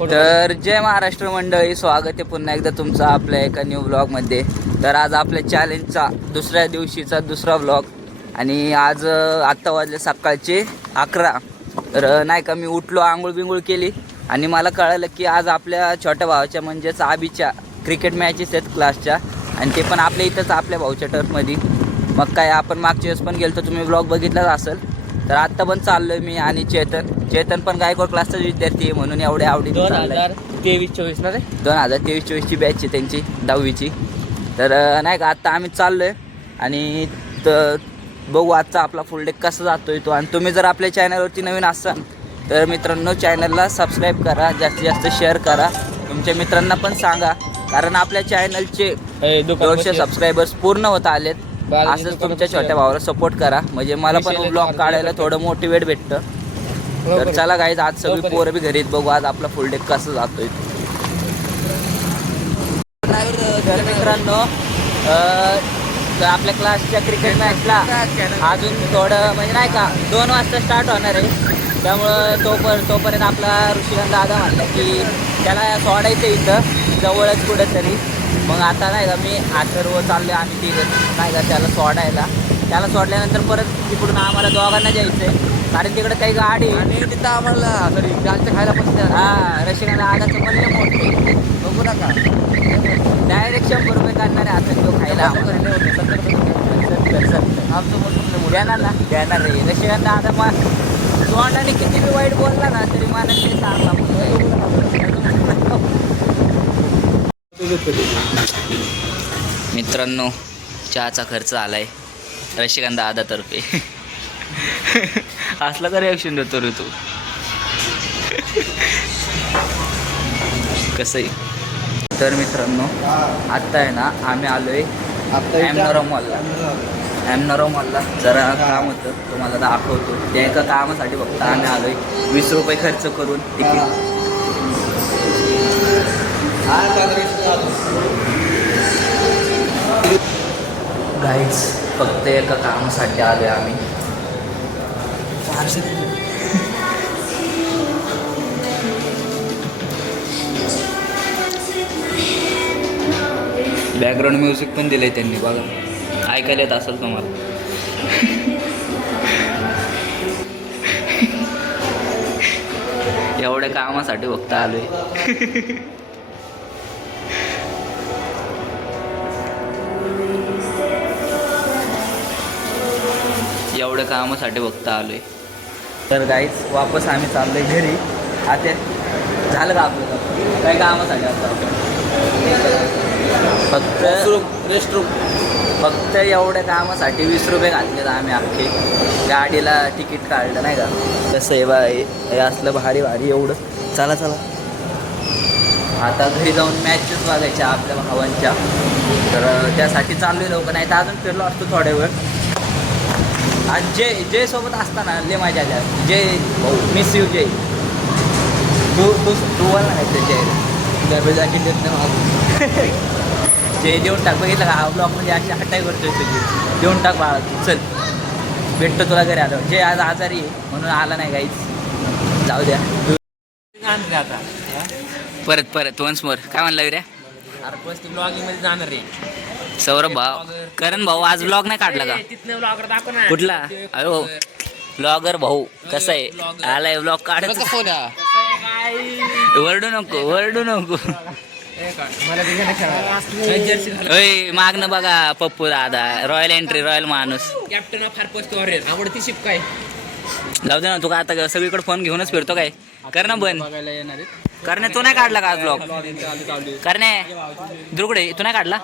तर जय महाराष्ट्र मंडळी, स्वागत आहे पुन्हा एकदा तुमचं आपल्या एका न्यू व्लॉगमध्ये. तर आज आपल्या चॅलेंजचा दुसऱ्या दिवशीचा दुसरा व्लॉग. आणि आज आत्ता वाजले सकाळचे 11. तर नाही का, मी उठलो, आंघोळ बिंघोळ केली आणि मला कळलं की आज आपल्या छोट्या भावाच्या म्हणजेच आबीच्या क्रिकेट मॅचेस आहेत क्लासच्या, आणि ते पण आपल्या इथंच आपल्या भाऊच्या टर्फमध्ये. मग काय, आपण मागच्या वेळेस पण गेलो तर तुम्ही व्लॉग बघितलाच असेल. तर आत्ता पण चाललो आहे मी आणि चेतन पण गायकवाड क्लासचा विद्यार्थी आहे, म्हणून एवढ्या आवडी 2023-24 ना रे, 2023-24ची बॅच आहे त्यांची 10वीची. तर नाही का, आत्ता आम्ही चाललो आहे आणि बघू आजचा आपला फुल डे कसा जातोय तो. आणि तुम्ही जर आपल्या चॅनलवरती नवीन असाल तर मित्रांनो चॅनलला सबस्क्राईब करा, जास्तीत जास्त शेअर करा, तुमच्या मित्रांना पण सांगा, कारण आपल्या चॅनलचे 200 सबस्क्रायबर्स पूर्ण होत आलेत. असंच तुमच्या छोट्या भावाला सपोर्ट करा, म्हणजे मला पण ब्लॉग काढायला थोडं मोटिवेट भेटतं. तर चला गाईज, आज सगळी पोरं बी घरीत, बघू आज आपला फुल डे कसं जातोय. तर मित्रांनो, तर आपल्या क्लासच्या क्रिकेट मॅचला अजून थोडं म्हणजे नाही का 2 वाजता स्टार्ट होणार आहे. त्यामुळं तोपर्यंत आपला ऋषिकांत दादा म्हणला की त्याला सोडायचं इथं जवळच कुठंतरी. मग आता नाही का, मी अथर्व चालले आम्ही तिघं नाही का त्याला सोडायला. त्याला सोडल्यानंतर परत तिकडून आम्हाला दोघांना जायचं आहे, कारण तिकडे काही गाडी आणि तिथं आम्हाला जायचं खायला पण. हां, ऋषिकांत दादाचं म्हणलं मोठे बघू नका, डायरेक्ट 100 रुपये काढणार आहे आता तो खायला. देणार रे ऋषिकांत दादा. मग तोंडाने किती बी वाईट बोलला ना तरी मला ते सांगला. मित्रांनो, चहाचा खर्च आलाय ऋषिकांत दादातर्फे. असला का रिॲक्शन देतो रे तू? कसं आहे. तर मित्रांनो, आत्ता आहे ना आम्ही आलो आहे एमनॉरो मॉलला. जरा काम होतं, तुम्हाला दाखवतो. त्या एका कामासाठी फक्त आम्ही आलो आहे 20 रुपये खर्च करून तिकीट. गाईज, फक्त एका कामासाठी आलो आहे आम्ही. बॅकग्राऊंड म्युझिक पण दिलंय त्यांनी, बघा, ऐकायला येत असेल तुम्हाला. एवढ्या कामासाठी फक्त आलोय. एवढ्या कामासाठी फक्त आलोय. तर गाईज, वापस आम्ही चाललोय घरी. आता झालं का आपलं काय कामासाठी? आता फक्त एवढ्या कामासाठी 20 रुपये घातले आम्ही अख्खे. गाडीला तिकीट काढलं नाही का. कसं आहे बा, हे असलं भारी एवढं. चला आता घरी जाऊन मॅचेस बघायच्या आपल्या भावांच्या. तर त्यासाठी चाललोय लवकर, नाही तर अजून फिरलो असतो थोड्या वेळ. आज जय सोबत असताना लय मजा आली. जय भाऊ, मिस यू जय. तू बोल ना जय जॅकेट देत नाही. जय देऊन टाक, बघितलं का हा ब्लॉग म्हणजे अशी हटाई करतोय तुझी. देऊन टाक बाळा, चल भेटतो तुला घरी आलो. जय आज आजारी आहे म्हणून आला नाही गाईच, जाऊ द्या. आता परत वन्स मोर काय म्हणलं रे? ब्लॉगिंग मध्ये जाणार रे. सौरभ भाऊ, करण भाऊ आज व्लॉग नाही काढला का? कुठला? अरे ब्लॉगर भाऊ कसा आहे, आलाय व्लॉग काढत. वरडू नको. मागणं बघा पप्पू दादा, रॉयल एंट्री, रॉयल माणूस, कॅप्टन ऑफ फारपोस्ट वॉरियर. आवडती शिप काय? जाऊ दे ना, तू का आता सगळीकडे फोन घेऊनच फिरतो काय? कर ना बंद. करणे तू नाही काढला का आज ब्लॉग? करणे दुर्गडे तू नाही काढला?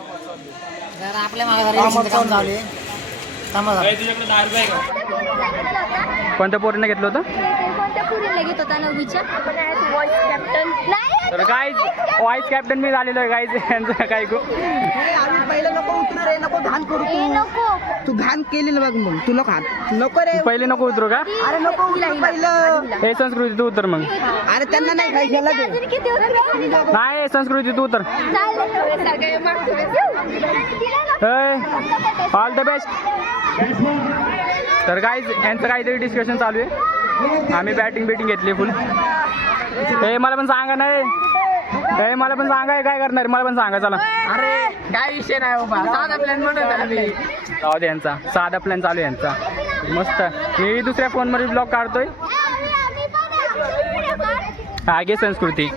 कोणत्या पोरीने घेतलं होतं? तर गाईज, व्हाईस कॅप्टन मी झालेलो आहे गाईज. यांचं काय पहिले नको उतरू रे, नको घाण करू तू घाण केलेलं बघ. मग तू नको रे, पहिले नको उतरू का? अरे नको पहिलं. हे संस्कृती तू उतर मग. अरे त्यांना नाही काय केलं, नाही संस्कृती तू उतर. All the best. तर गाईज, यांचं काहीतरी डिस्कशन चालू आहे. आम्ही बॅटिंग घेतली फुल. ए मला पण सांगा नाही. ए मला पण सांगा काय करणार मला पण सांगा चला. अरे काय विषय नाही बाबा, साधा प्लॅन म्हणत आम्ही. जाऊ दे यांचा साधा प्लॅन चालू आहे यांचा मस्त. मी दुसऱ्या फोनमध्ये ब्लॉग काढतोय. हा घे संस्कृती.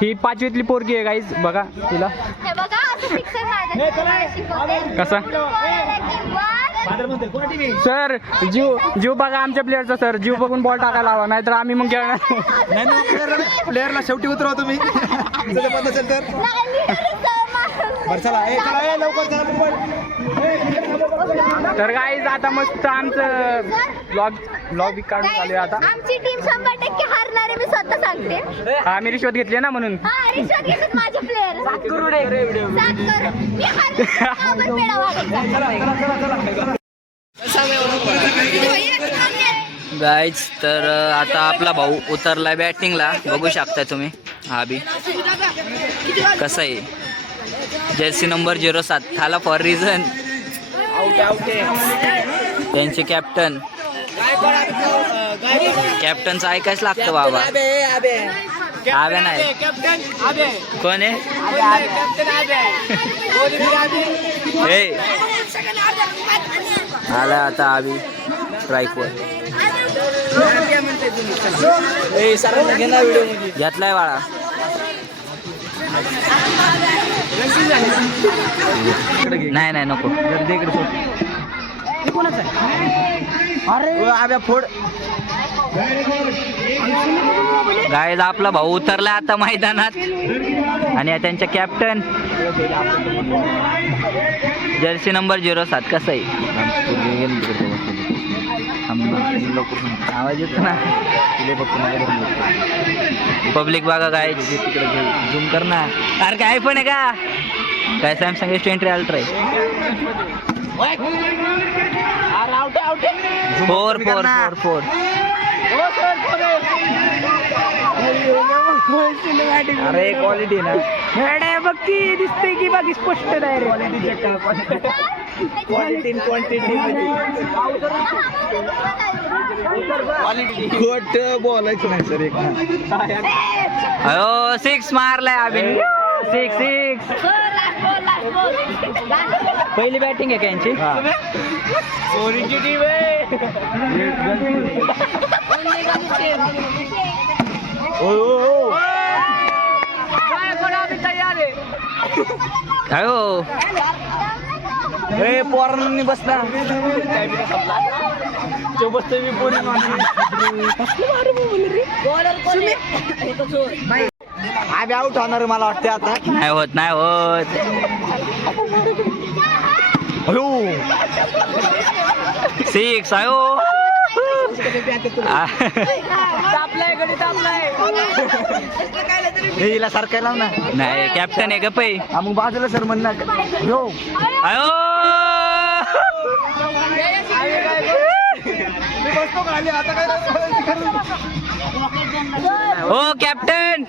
ही 5वीतली पोरगी आहे गाईज बघा तिला कसा. सर जीव बघा आमच्या प्लेअरचा. सर जीव बघून बॉल टाकायला हवा नाहीतर आम्ही मग खेळणार. प्लेअरला शेवटी उतरवा तुम्ही. असेल तर बरं चला लवकर. तर गाईज आता मस्त आमचं ब्लॉग काढून चालू आहे आता. आमची टीम 100% हारणार आहे, मी स्वतः सांगते. हा मी रिश्वत घेतली ना म्हणून. हा रिश्वत घेतात माझे प्लेयर. 7 करोड मी हारले, आपण पेढा वागायचा. गाईज तर आता आपला भाऊ उतरलाय बॅटिंगला बघू शकता तुम्ही. हा बी कसा आहे. जर्सी नंबर 07 थाला फॉर रिझन. त्यांचे कॅप्टनचं ऐकायच लागतं बाबा. आबे नाही कोण आहे. आला आता आबी स्ट्राईकवर घेतलाय बाळा. नाही नाही नको. गाईज आपला भाऊ उतरला आता मैदानात आणि त्यांच्या कॅप्टन जर्सी नंबर 07 कसं आहे. आवाज येतो ना पब्लिक बघा काय झूम कर ना. अरे काय पण आहे का काय सॅमसंग S23 अल्ट्रा आहे. 4 अरे क्वालिटी ना बघ की दिसते की बाकी स्पष्ट डायरेक्ट. खोट बोलायचं नाही सर. अयो 6 मारलाय अभि. 6 पहिली बॅटिंग आहे का यांची. अयो पोरांनी बसला बसतोय मी पोरी. आम्ही आउट होणार मला वाटते आता. नाही होत नाही होत. 6 अयो हिला सारखायला ना. नाही कॅप्टन आहे गपई. मग बाजूला सर म्हणणार हो. अयो हो कॅप्टन.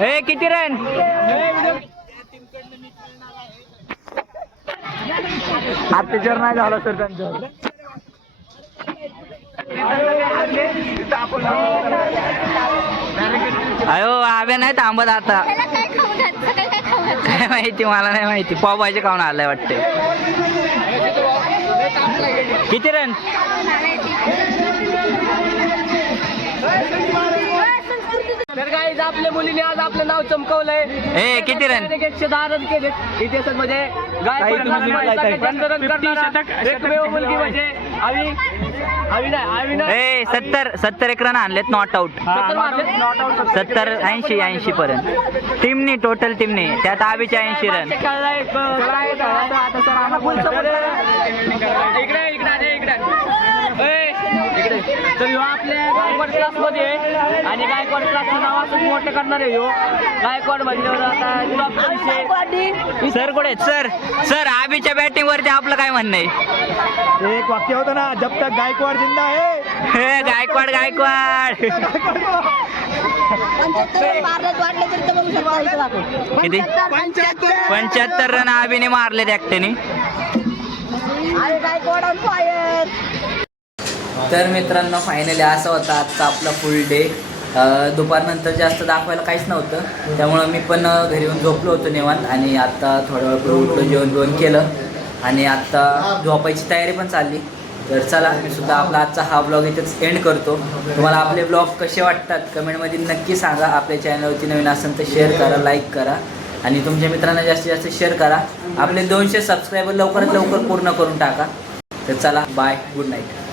हे किती रन. अत्याचार नाही झाला सर त्यांच्यावर. अयो आव्या नाही थांबत आता. त्याला काय खाऊ घाल, सकाळी काय खाऊ घाल. काय माहिती मला नाही माहिती. पावभाजी खाऊन आलाय वाटते. किती रन. तर गाईज आपल्या मुलीने आज आपलं नाव चमकवलंय. ए किती रन. 110 रन केले इतिहासात. म्हणजे एकमेव मुलगी म्हणजे ए 70 एक रन आणलेत नॉट आउट. 70 80 पर्यंत टीमनी टोटल टीमनी. त्यात आबीचे 80 रन. तर ह्यो आपल्या गायकवाड क्लास मध्ये आणि गायकवाड क्लास नाव असं मोठं करणार आहे. ह्यो गायकवाड म्हणजे सर कुठे आहेत सर. सर आबीच्या बॅटिंग वरती आपलं काय म्हणणं आहे. एक वाक्य होतं ना, जब तक गायकवाड जिंदा आहे. हे गायकवाड किती 75 रन आबीने मारलेत एकट्याने. तर मित्रांनो फायनली असा होता आजचा आपला फुल डे. दुपारनंतर जास्त दाखवायला काहीच नव्हतं, त्यामुळं मी पण घरी येऊन झोपलो होतो निवांत. आणि आत्ता थोड्या वेळ पूर्वी उठलो, जेवण केलं आणि आत्ता झोपायची तयारी पण चालली. तर चला मी सुद्धा आपला आजचा हा ब्लॉग इथेच एंड करतो. तुम्हाला आपले ब्लॉग कसे वाटतात कमेंटमध्ये नक्की सांगा. आपल्या चॅनलवरती नवीन असेल तर शेअर करा, लाईक करा आणि तुमच्या मित्रांना जास्तीत जास्त शेअर करा. आपले 200 सबस्क्रायबर लवकरात लवकर पूर्ण करून टाका. तर चला बाय, गुड नाईट.